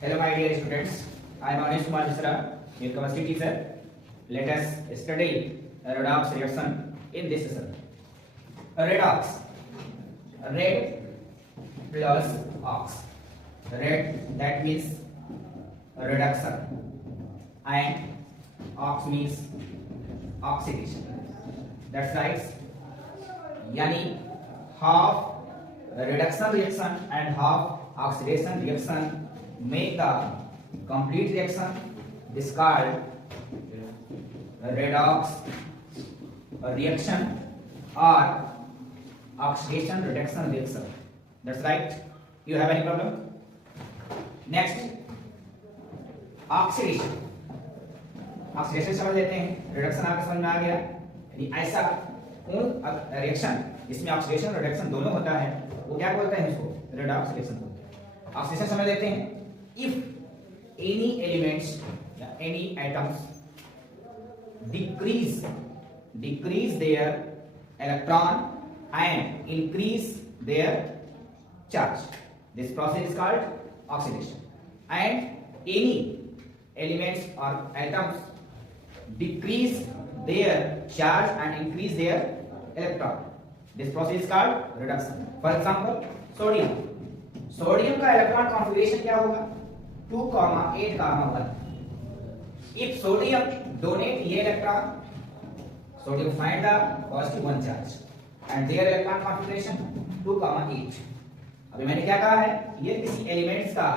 Hello, my dear students. I am Anish Kumar Misra, your chemistry teacher. Let us study redox reaction in this session. Redox, red plus ox. Red, that means reduction, and ox means oxidation. That's right. यानी half reduction reaction and half oxidation reaction make the complete reaction. This called redox reaction or oxidation reduction reaction. That's right. You have any problem? Next, oxidation. Oxidation समझ लेते हैं, reduction आपको समझ में आ गया। यानी ऐसा कौन रिएक्शन जिसमें ऑक्सीडेशन रिडक्शन दोनों होता है वो क्या बोलते हैं? इसको रेडॉक्स रिएक्शन बोलते हैं। ऑक्सीडेशन समझ लेते हैं। इफ एनी एलिमेंट्स या any atoms decrease their electron and increase their charge, this process is called oxidation. And any elements or atoms decrease their charge and increase their electron, this process is called reduction. For example, sodium का electron configuration क्या होगा? 2,8,1. If sodium donate ये electron, sodium find the positive 1 charge and their electron configuration 2,8. अभी मैंने क्या कहा है? ये किसी एलिमेंट्स का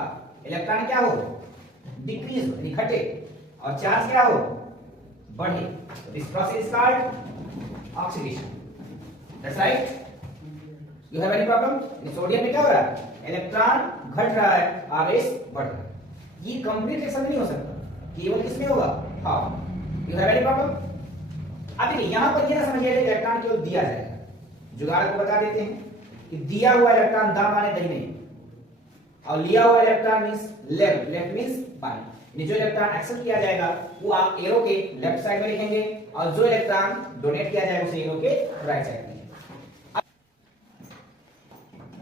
इलेक्ट्रॉन क्या हो? डिक्रीज हो, यानी घटे, और चार्ज क्या हो? बढ़े. This process is called oxidation. That's right. You have any problem? Sodium में क्या हो रहा है? इलेक्ट्रॉन घट रहा है, आवेश बढ़ रहा है. ये कंप्लीट रिएक्शन नहीं हो सकता, केवल किसमें होगा? Half. You have any problem? अभी यहां पर ये ना समझिए इलेक्ट्रॉन केवल दिया जाएगा. जुगाड़ को बता देते हैं कि दिया हुआ इलेक्ट्रॉन दाम माने दाहिने और लिया हुआ electron means left. Left means बाएं. जो इलेक्ट्रॉन एक्सेप्ट किया जाएगा वो आप एरो के लेफ्ट साइड में लिखेंगे और जो इलेक्ट्रॉन डोनेट किया जाएगा उसे एरो के राइट साइड में.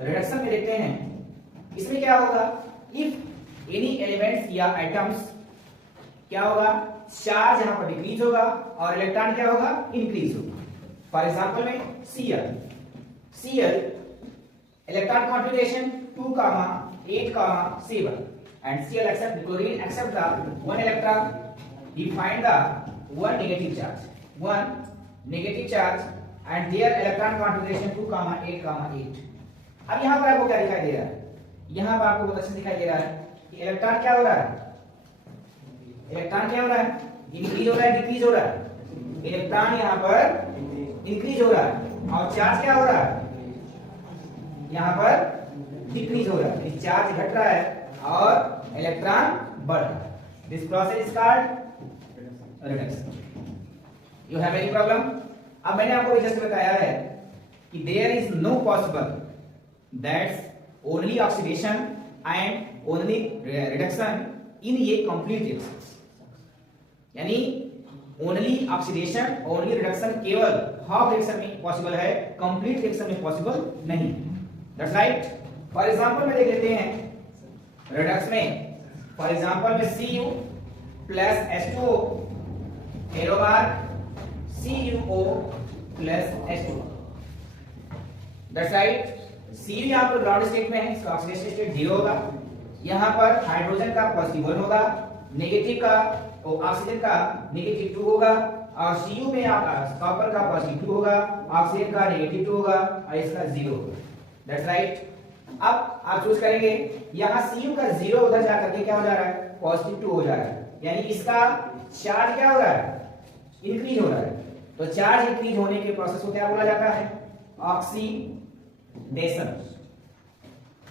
रिडक्शन में देखते हैं, इसमें क्या होगा? इफ एनी एलिमेंट्स या एटम्स क्या होगा? चार्ज यहां पर डिक्रीज होगा और इलेक्ट्रॉन क्या होगा? इंक्रीज होगा. फॉर एग्जांपल में Cl electron configuration 2,8,7 and Cl accept chlorine accept the one electron. He find the one negative charge and their electron configuration 2,8,8. अब यहां पर आपको क्या दिखाई दे रहा है? यहां पर आपको बहुत अच्छा दिखाई दे रहा है कि इलेक्ट्रॉन क्या हो रहा है? इंक्रीज हो रहा है, डिक्रीज हो रहा है? इलेक्ट्रॉन यहां पर इंक्रीज हो रहा है और चार्ज क्या हो रहा है? यहां पर डिक्रीज हो रहा है. चार्ज घट रहा है और इलेक्ट्रॉन बढ़ रहा है. This process is called reduction. You have any problem? अब मैंने आपको जस्ट बताया है कि there is no possible that's only oxidation and only reduction in ये कंप्लीट रिएक्शन. यानी ओनली ऑक्सीडेशन ओनली रिडक्शन केवल हाफ रिएक्शन में पॉसिबल है, कंप्लीट रिएक्शन में पॉसिबल नहीं. That's right. फॉर एग्जांपल में देख लेते हैं रिडक्स में. फॉर एग्जांपल में Cu प्लस H2O एरो बार CuO plus H2O. That's right. Cu यहां पर ग्राउंड स्टेट में है, इसका ऑक्सीडेशन स्टेट 0 होगा. यहां पर हाइड्रोजन का पॉजिटिव 1 होगा, नेगेटिव का और ऑक्सीजन का नेगेटिव 2 होगा, और Cu में कॉपर का पॉजिटिव 2 होगा, ऑक्सीजन का नेगेटिव 2 होगा और इसका 0 होगा. That's right. अब आप चूज करेंगे, यहां Cu का 0 उधर जाकर के क्या हो जा रहा है? पॉजिटिव 2 हो जा रहा है. यानी इसका चार्ज क्या हो रहा है? इंक्रीज हो रहा है. तो चार्ज इंक्रीज होने के प्रोसेस को क्या बोला जाता है? ऑक्सीडेशन.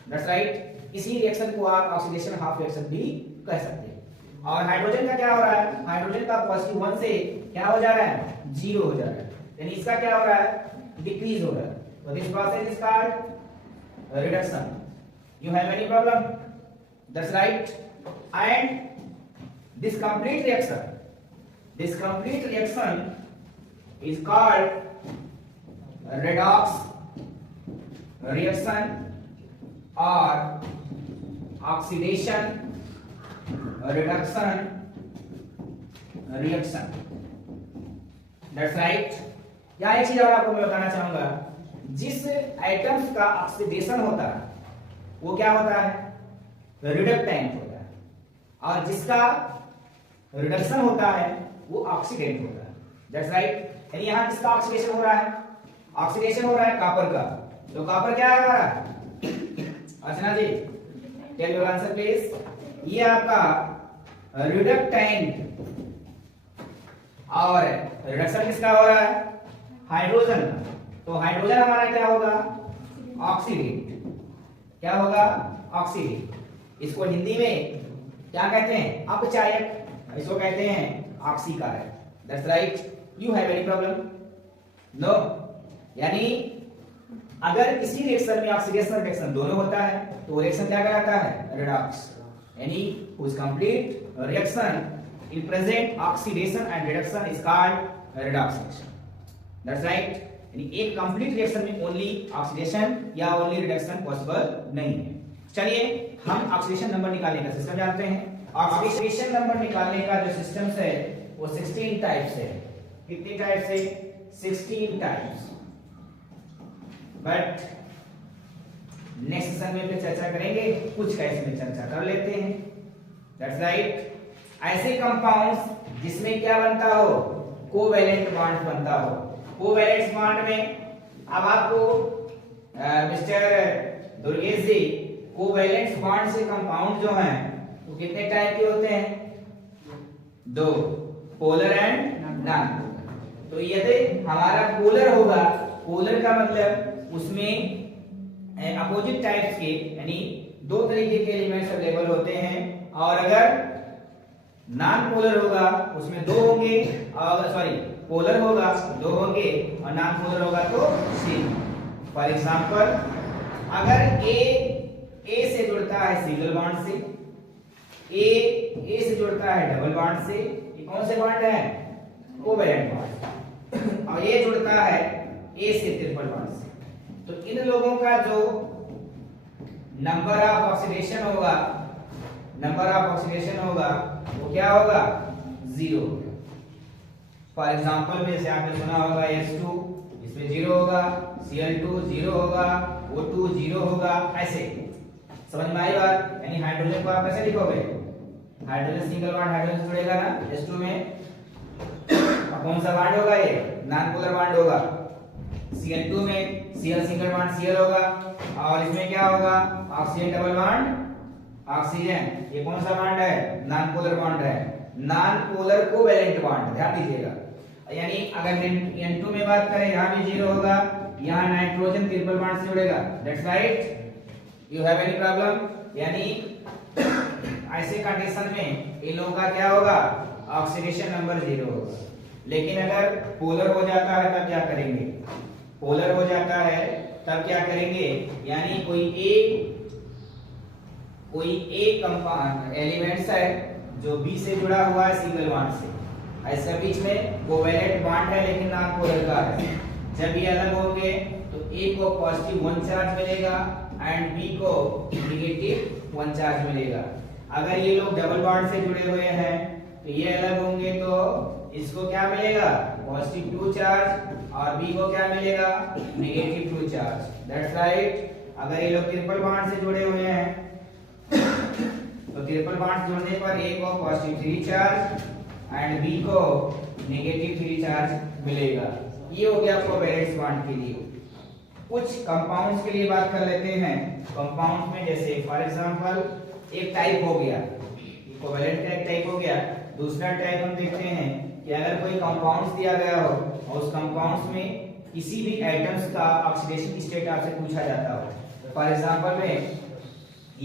That's right. इसी रिएक्शन को आप ऑक्सीडेशन हाफ रिएक्शन भी कह सकते हैं. और हाइड्रोजन का क्या हो रहा है? हाइड्रोजन का पॉजिटिव 1 से क्या हो जा रहा है? 0 हो जा रहा है. यानी इसका क्या हो रहा है? डिक्रीज हो रहा है. तो this process is called reduction. You have any problem? That's right. And this complete reaction is called redox reaction or oxidation reduction reaction. That's right. यहाँ एक चीज और आपको मैं बताना चाहूंगा, जिस एटम्स का ऑक्सीडेशन होता है वो क्या होता है, रिडक्टेंट होता है, और जिसका रिडक्शन होता है वो ऑक्सीडेंट होता है। That's right. यानी यहाँ किसका ऑक्सीडेशन हो रहा है, ऑक्सीडेशन हो रहा है कॉपर का, तो कॉपर क्या है हमारा, अर्चना जी टेल योर आंसर प्लीज। ये आपका रिडक्टेंट, और रिडक्शन किसका हो रहा है, हाइड्रोजन। तो हाइड्रोजन हमारा क्या होगा, ऑक्सीडेंट। क्या होगा, ऑक्सीडेंट। इसको हिंदी में क्या कहते हैं, अपचायक, इसको कहते हैं ऑक्सीकारक। That's right. You have any problem, no. यानी अगर किसी रिएक्शन में ऑक्सीडेशन और रिडक्शन दोनों होता है तो वो रिएक्शन क्या कहलाता है, रिडॉक्स। यानी whose complete reaction in present oxidation and reduction is called redox reaction. That's right. यानी एक कंप्लीट रिएक्शन में ओनली ऑक्सीडेशन या ओनली रिडक्शन पॉसिबल नहीं है। चलिए हम ऑक्सीडेशन नंबर निकालने का सिस्टम जानते हैं। ऑक्सीडेशन नंबर निकालने का जो सिस्टम है वो 16 टाइप्स है। कितने टाइप्स है, 16 टाइप्स। बट नेक्स्ट सेशन में फिर चर्चा करेंगे, कुछ का इसमें चर्चा कर लेते हैं। That's right. ऐसे कंपाउंड्स जिसमें क्या बनता हो, कोवैलेंट बॉन्ड बनता हो। कोवैलेंट बॉन्ड में अब आपको मिस्टर दुर्गेश जी, कोवैलेंट बॉन्ड से कंपाउंड जो हैं वो कितने टाइप के होते हैं, दो, पोलर एंड नॉन पोलर। तो यदि हमारा पोलर होगा, पोलर का मतलब उसमें अपोजिट टाइप्स के यानी दो तरीके के एलिमेंट्स अवेलेबल होते हैं, और अगर नॉन पोलर होगा उसमें दो होंगे, और सॉरी पोलर होगा दो होंगे और नॉन पोलर होगा तो तीन। फॉर एग्जांपल अगर ए से जुड़ता है सिंगल बॉन्ड से, ए से जुड़ता है डबल बॉन्ड से, ये कौन से बॉन्ड है, कोवैलेंट बॉन्ड, और ये जुड़ता है ए से ट्रिपल बॉन्ड से। तो इन लोगों का जो नंबर ऑफ ऑक्सीडेशन होगा, नंबर ऑफ ऑक्सीडेशन होगा वो क्या होगा, 0 होगा। फॉर एग्जांपल जैसे आपने सुना होगा H2, इसमें 0 होगा, Cl2 0 होगा, O2 0 होगा, ऐसे समझ में आई बात। यानी हाइड्रोजन को आप कैसे लिखोगे, हाइड्रोजन सिंगल बॉन्ड हाइड्रोजन जुड़ेगा ना H2 में, और कौन सा बॉन्ड होगा, ये नॉन पोलर बॉन्ड होगा। Cl2 में Cl सिंगल बॉन्ड Cl होगा, और इसमें क्या होगा, ऑक्सीजन डबल बॉन्ड ऑक्सीजन, ये कौन सा बॉन्ड है, नॉन पोलर बॉन्ड है, नॉन पोलर कोवैलेंट बॉन्ड, ध्यान दीजिएगा। यानी अगर N2 में बात करें यहाँ भी 0 होगा, यहाँ नाइट्रोजन ट्रिपल बॉन्ड से जुड़ेगा। That's right. You have any problem, यानी ऐसे कंडीशन में इन लोगों का क्या होगा, ऑक्सीडेशन नंबर 0 होगा। लेकिन अगर पोलर हो जाता है तब क्या करेंगे, पोलर हो जाता है तब क्या करेंगे, यानी कोई एक कंपाउंड एलिमेंट्स है जो बी से जुड़ा हुआ है सिंगल बॉन्ड से, ऐसा बीच में कोवैलेंट बॉन्ड है लेकिन नॉन पोलर का है। जब ये अलग होंगे तो ए को पॉजिटिव 1 चार्ज मिलेगा एंड बी को नेगेटिव 1 चार्ज मिलेगा। अगर ये लोग डबल बॉन्ड से जुड़े हुए हैं तो ये अलग होंगे तो इसको क्या मिलेगा, पॉजिटिव 2 चार्ज, और बी को क्या मिलेगा, नेगेटिव 2 चार्ज। That's right. अगर ये लोग ट्रिपल बॉन्ड से जुड़े हुए हैं तो ट्रिपल बॉन्ड जोड़ने पर ए को पॉजिटिव 3 चार्ज एंड बी को नेगेटिव 3 चार्ज मिलेगा। ये हो गया कोवैलेंट बॉन्ड के लिए। कुछ कंपाउंड्स के लिए बात कर लेते हैं। कंपाउंड्स में जैसे फॉर एग्जांपल एक टाइप हो गया, कोवैलेंट का एक टाइप हो गया। दूसरा टाइप हम देखते हैं कि अगर कोई कंपाउंड्स दिया गया हो और उस कंपाउंड्स में किसी भी एटम्स का ऑक्सीडेशन स्टेट आपसे पूछा जाता हो। फॉर एग्जांपल में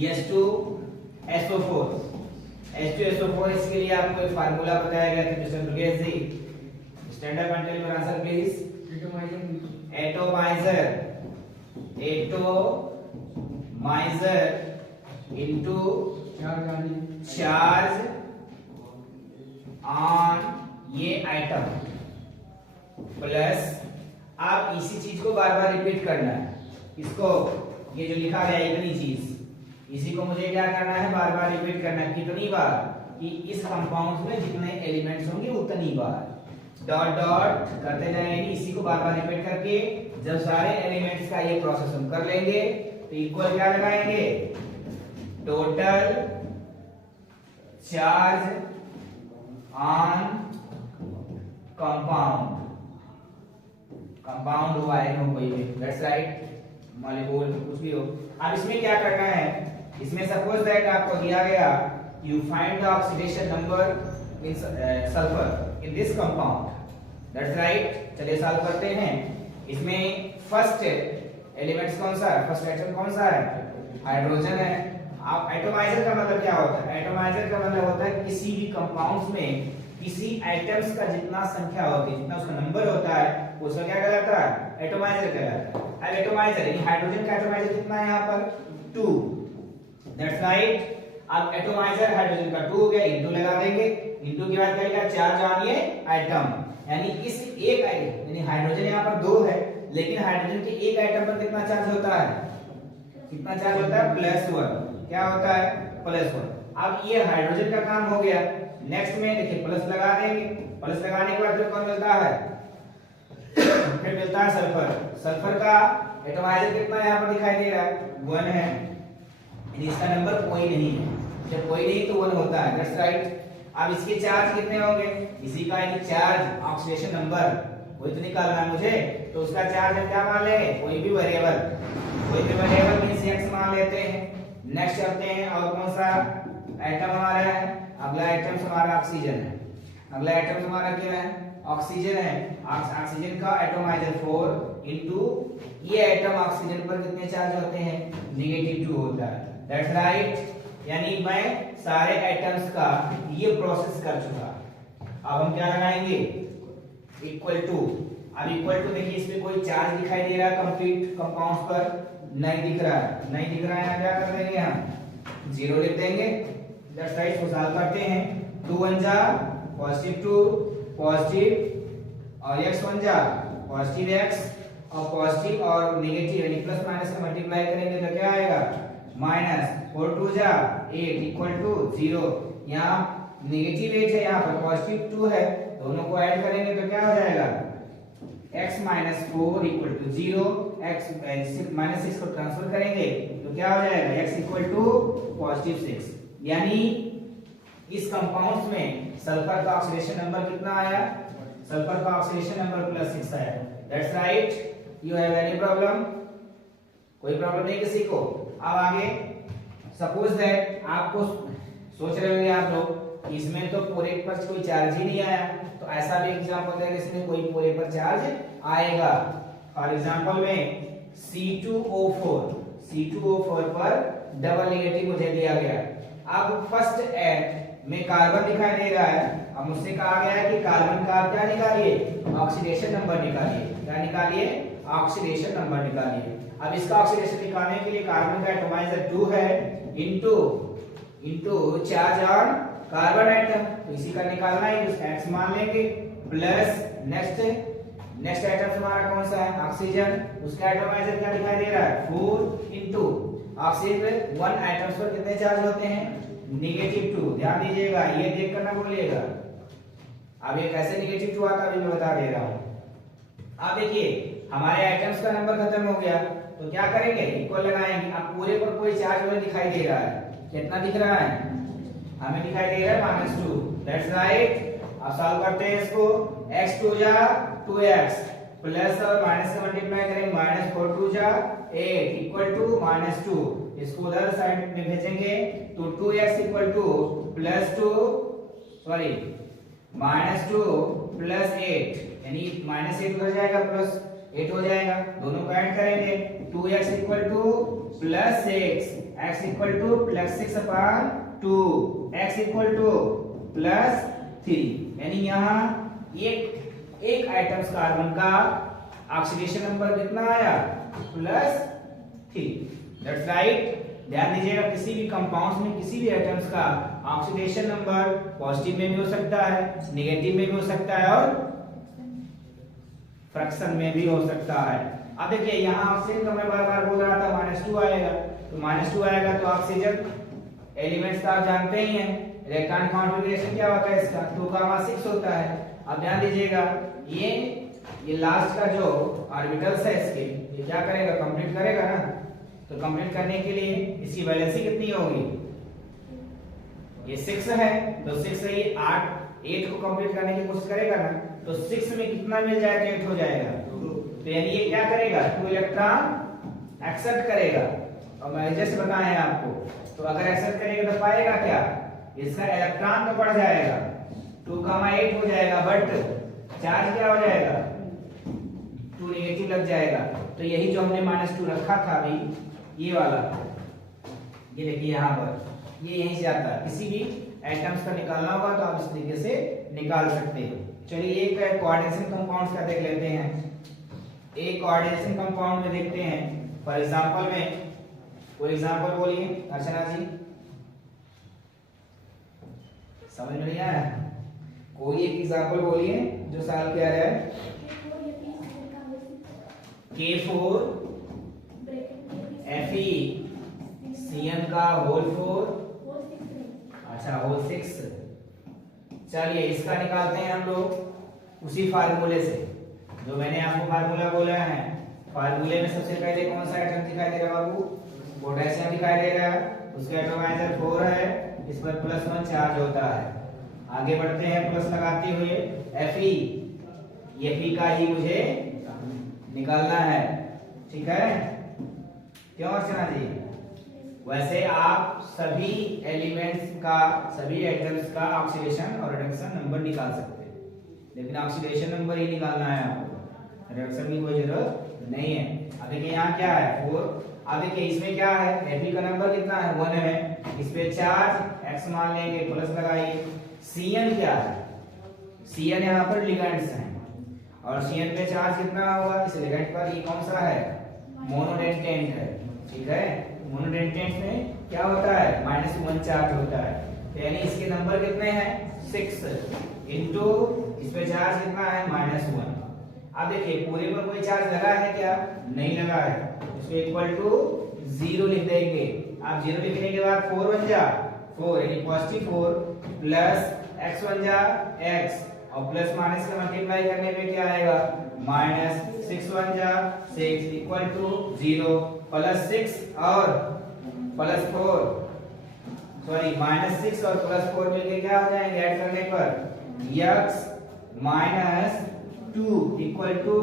H2SO4, H2SO4, इसके लिए आपको एक फार्मूला बताया गया था mister Durgesh ji. Stand up and tell your answer please. Atomizer into charge on ये आइटम प्लस, आप इसी चीज को बार बार रिपीट करना है। इसको ये जो लिखा गया इतनी चीज, इसी को मुझे क्या करना है, बार बार रिपीट करना है। कितनी बार, कि इस कंपाउंड में जितने एलिमेंट्स होंगे उतनी बार डॉट डॉट करते जाएंगे, इसी को बार बार रिपीट करके जब सारे एलिमेंट्स का ये प्रोसेस हम कर लेंगे तो इक्वल क्या लगाएंगे, total charge on compound, compound हुआ है नो कोई भी, दैट्स राइट, मॉलिक्यूल कुछ भी हो। अब इसमें क्या करना है, इसमें सपोज दैट आपको दिया गया you find the oxidation number in sulphur in this compound, that's right. चलिए सॉल्व करते हैं। इसमें फर्स्ट एलिमेंट्स कौन सा है, फर्स्ट एटम कौन सा है, हाइड्रोजन है। आप एटमाइजर का मतलब क्या होता है, एटमाइजर का मतलब होता है किसी भी कंपाउंड्स में किसी एटम्स का जितना संख्या होती है, जितना उसका नंबर होता है, उसका क्या कहलाता है, एटमाइजर कहलाता है। अब एटमाइजर यानी हाइड्रोजन का एटमाइजर कितना है यहाँ पर 2, दैट्स राइट। अब एटमाइजर हाइड्रोजन का 2 हो गया, इंटू लगा देंगे, इंटू के बाद क्या लिखा, चार्ज ऑन ये एटम, यानी इस एक एटम यानी हाइड्रोजन यहाँ पर 2 है, लेकिन हाइड्रोजन के एक एटम पर कितना चार्ज होता है, कितना चार्ज होता है, +1, क्या होता है, +1। अब ये हाइड्रोजन का काम हो गया। नेक्स्ट में देखिए प्लस लगा देंगे, प्लस लगाने के बाद फिर कौन मिलता है, फिर मिलता है सल्फर। सल्फर का एटमाइजर कितना यहाँ पर दिखाई दे रहा है, 1 है, यानी इसका नंबर कोई नहीं है, जब कोई नहीं तो 1 होता है, दैट्स राइट। अब इसके चार्ज कितने होंगे, इसी का यानी चार्ज ऑक्सीडेशन नंबर वही तो निकालना है मुझे, तो उसका चार्ज हम क्या मान लेंगे, कोई भी वेरिएबल, कोई भी वेरिएबल मींस x मान लेते हैं। नेक्स्ट करते हैं, और कौन सा एटम हमारा है, अगला एटम हमारा ऑक्सीजन है, अगला एटम हमारा क्या है, ऑक्सीजन है। ऑक्सीजन का एटमाइजर 4 इनटू ये एटम ऑक्सीजन पर कितने चार्ज होते हैं, -2 होता है, दैट्स राइट। यानी मैं सारे एटम्स का ये प्रोसेस कर चुका। अब हम क्या लगाएंगे, इक्वल टू। अब इक्वल टू देखिए इसमें कोई चार्ज दिखाई दे रहा है कंप्लीट कंपाउंड्स पर, नहीं दिख रहा है, नहीं दिख रहा है, यहाँ क्या कर देंगे, हम 0 लिख देंगे, दैट्स राइट। को सॉल्व करते हैं, 2 1 जा +2 पॉजिटिव और x 1 जा पॉजिटिव x और पॉजिटिव और नेगेटिव यानी प्लस माइनस का मल्टीप्लाई करेंगे तो क्या आएगा, -4 2 जा 8 = 0। यहाँ नेगेटिव 8 है, यहाँ पर पॉजिटिव 2 है, दोनों को ऐड करेंगे तो क्या हो जाएगा, x - 4 = 0, x -6 को ट्रांसफर करेंगे तो क्या हो जाएगा, x = +6। यानी इस कंपाउंड्स में सल्फर का ऑक्सीडेशन नंबर कितना आया, सल्फर का ऑक्सीडेशन नंबर +6 आया, that's right. You have any problem, कोई प्रॉब्लम नहीं किसी को। अब आगे सपोज दैट आपको सोच रहे होंगे आप लोग इसमें तो पूरे पर कोई चार्ज ही नहीं आया, तो ऐसा भी एग्जांपल देंगे इसमें कोई पूरे पर चार्ज आएगा। फॉर एग्जांपल में C2O4 पर डबल नेगेटिव मुझे दिया गया। अब फर्स्ट एट में कार्बन दिखाई दे रहा है, अब मुझसे कहा गया है कि कार्बन का क्या निकालिए, ऑक्सीडेशन नंबर निकालिए, क्या निकालिए, ऑक्सीडेशन नंबर निकालिए। अब इसका ऑक्सीडेशन निकालने के लिए कार्बन का एटमाइजर 2 है into charge on carbon atom, तो इसी का निकालना है, उसका x मान लेंगे, प्लस नेक्स्ट एटम हमारा कौन सा है, ऑक्सीजन, उसका एटमाइजर क्या दिखाई दे रहा है, 4 इनटू ऑक्सीजन 1 एटम्स पर कितने चार्ज होते हैं, -2। ध्यान दीजिएगा, ये देख कर ना बोलिएगा। अब ये कैसे -2 आता है मैं बता दे रहा हूं। अब देखिए हमारे एटम्स का नंबर खत्म हो गया, तो क्या करेंगे, इक्वल लगाएंगे। अब पूरे पर कोई चार्ज वाला दिखाई दे रहा है, कितना दिख रहा है, हमें दिखाई दे रहा है -2, दैट्स राइट। अब सॉल्व करते हैं इसको, x 2 जा 2x प्लस और माइनस से मल्टीप्लाई करेंगे, -4 2 जा 8 = -2, इसको उधर साइड में भेजेंगे तो 2x = -2 प्लस 8 यानी -8 हो जाएगा प्लस 8 हो जाएगा, दोनों को ऐड करेंगे, 2x = +6, x = +6/2, x = +3। यानी यहाँ एक एटम्स कार्बन का ऑक्सीडेशन नंबर कितना आया, +3, दैट्स राइट। ध्यान दीजिएगा किसी भी कंपाउंड्स में किसी भी एटम्स का ऑक्सीडेशन नंबर पॉजिटिव में भी हो सकता है, नेगेटिव में भी हो सकता है और फ्रैक्शन में भी हो सकता है। अब देखिए यहाँ ऑक्सीजन का मैं बार-बार बोल रहा था -2 आएगा, तो -2 आएगा तो ऑक्सीजन एलिमेंट्स तो आप जानते ही हैं, इलेक्ट्रॉन कॉन्फ़िगरेशन क्या होता है इसका 2,6 होता है। अब ध्यान दीजिएगा ये लास्ट का जो ऑर्बिटल्स है इसके ये क्या करेगा कंप्लीट करेगा ना, तो कंप्लीट करने के लिए इसकी वैलेंसी कितनी होगी, ये 6 है तो 6 से ये 8 को कंप्लीट करने की कोशिश करेगा ना, तो 6 में कितना मिल जाएगा 8 हो जाएगा, तो यानी ये क्या करेगा 2 इलेक्ट्रॉन एक्सेप्ट करेगा। और मैं जैसे बताया है आपको, तो अगर एक्सेप्ट करेगा तो पाएगा क्या, इसका इलेक्ट्रॉन तो बढ़ जाएगा 2,8 हो जाएगा, बट चार्ज क्या हो जाएगा 2 नेगेटिव लग जाएगा। तो यही जो हमने -2 रखा था अभी ये वाला, ये देखिए यहाँ पर ये यहीं से आता है। किसी भी एटम्स का निकालना होगा तो आप इस तरीके से निकाल सकते हो। चलिए एक कोऑर्डिनेशन कंपाउंड्स का देख लेते हैं। एक कोऑर्डिनेशन कंपाउंड में देखते हैं फॉर एग्जांपल में, कोई एग्जांपल बोलिए अर्चना जी, समझ में नहीं आया, कोई एक एग्जांपल बोलिए जो सॉल्व किया जाए। K4 Fe Cn का होल 4, अच्छा होल 6। चलिए इसका निकालते हैं हम लोग उसी फार्मूले से जो मैंने आपको फार्मूला बोला है। फार्मूले में सबसे पहले कौन सा एटम दिखाई दे रहा है बाबू, पोटेशियम दिखाई दे रहा है, उसका एटॉमिक 4 है, इस पर +1 चार्ज होता है। आगे बढ़ते हैं प्लस लगाते हुए Fe, ये Fe का ही मुझे निकालना है, ठीक है क्यों अर्चना जी। वैसे आप सभी एलिमेंट्स का सभी एटम्स का ऑक्सीडेशन और रिडक्शन नंबर निकाल सकते हैं, लेकिन ऑक्सीडेशन नंबर ही निकालना है आपको, रिडक्शन की कोई जरूरत नहीं है। अब देखिए यहाँ क्या है 4, अब देखिए इसमें क्या है Fe का नंबर कितना है 1 है, इस पे चार्ज x मान लेंगे, प्लस लगाइए। Cn क्या है, Cn यहाँ पर लिगेंड्स हैं और Cn पे चार्ज कितना होगा इस लिगेंड पर, ये कौन सा है मोनोडेंटेंट है, ठीक है। मोनोडेंटेंट में क्या होता है -1 चार्ज होता है, यानी इसके नंबर कितने हैं 6 इनटू इस पे चार्ज कितना है -1। अब देखिए पूरे पर कोई चार्ज लगा है क्या, नहीं लगा है, इसको इक्वल टू 0 लिख देंगे। आप 0 लिखने के बाद 4 बन जा 4 यानी +4 प्लस x बन जा x और प्लस माइनस का मल्टीप्लाई करने पे क्या आएगा -6 बन जा 6 इक्वल टू 0 +6 और +4 सॉरी -6 और +4 मिलके क्या हो जाएंगे ऐड करने पर x -2 equal to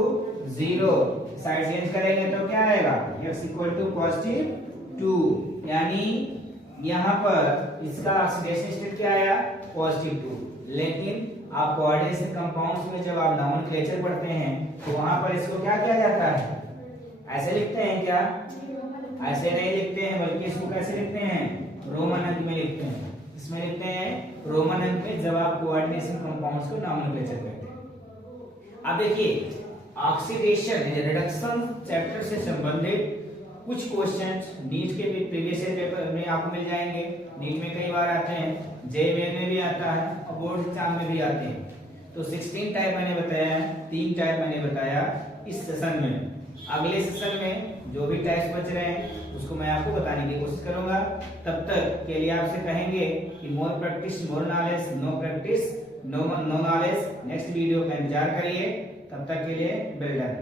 0। Side change करेंगे तो क्या आएगा x इक्वल टू +2, यानी यहाँ पर इसका ऑक्सीडेशन स्टेट क्या आया +2। लेकिन आप कोऑर्डिनेशन कंपाउंड्स में जब आप नॉमेनक्लेचर पढ़ते हैं तो वहां पर इसको क्या किया जाता है, ऐसे लिखते हैं क्या, ऐसे नहीं लिखते हैं, बल्कि इसको कैसे लिखते हैं रोमन अंक में लिखते हैं। इसमें लिखते हैं रोमन अंक में जब आप कोऑर्डिनेशन कंपाउंड्स को नॉमेनक्लेचर करते हैं। अब देखिए ऑक्सीडेशन रिडक्शन चैप्टर से संबंधित कुछ क्वेश्चंस नीट के प्रीवियस ईयर पेपर में आपको मिल जाएंगे। नीट में कई बार आते हैं, जेईई में भी आता है और बोर्ड एग्जाम में भी आते हैं। तो 16 टाइप मैंने बताया, 3 टाइप मैंने बताया इस सेशन में। अगले सेशन में जो भी टाइप्स बच रहे हैं उसको मैं आपको बताने की कोशिश करूंगा। तब तक के लिए आपसे कहेंगे कि more practice more knowledge, no practice no knowledge. Next video का इंतजार करिए, तब तक के लिए वेल डन।